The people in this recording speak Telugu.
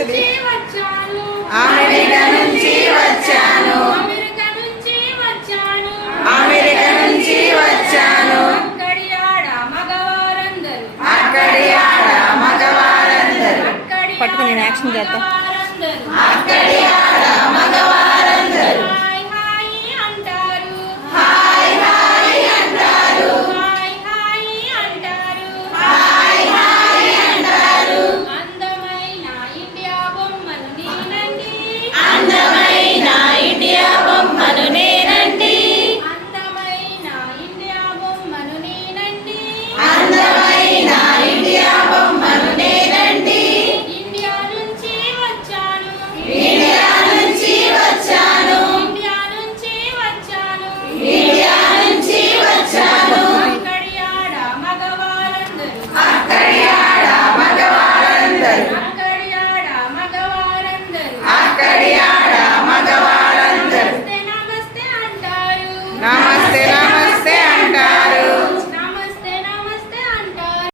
వచ్చాను అమెరికా నుంచి వచ్చాను అమెరికా నుంచి వచ్చాను అక్కడి ఆడ మగవారందరూ పట్టుకుని నేను యాక్షన్ చేస్తా అక్కడి ఆడ మగవారందరూ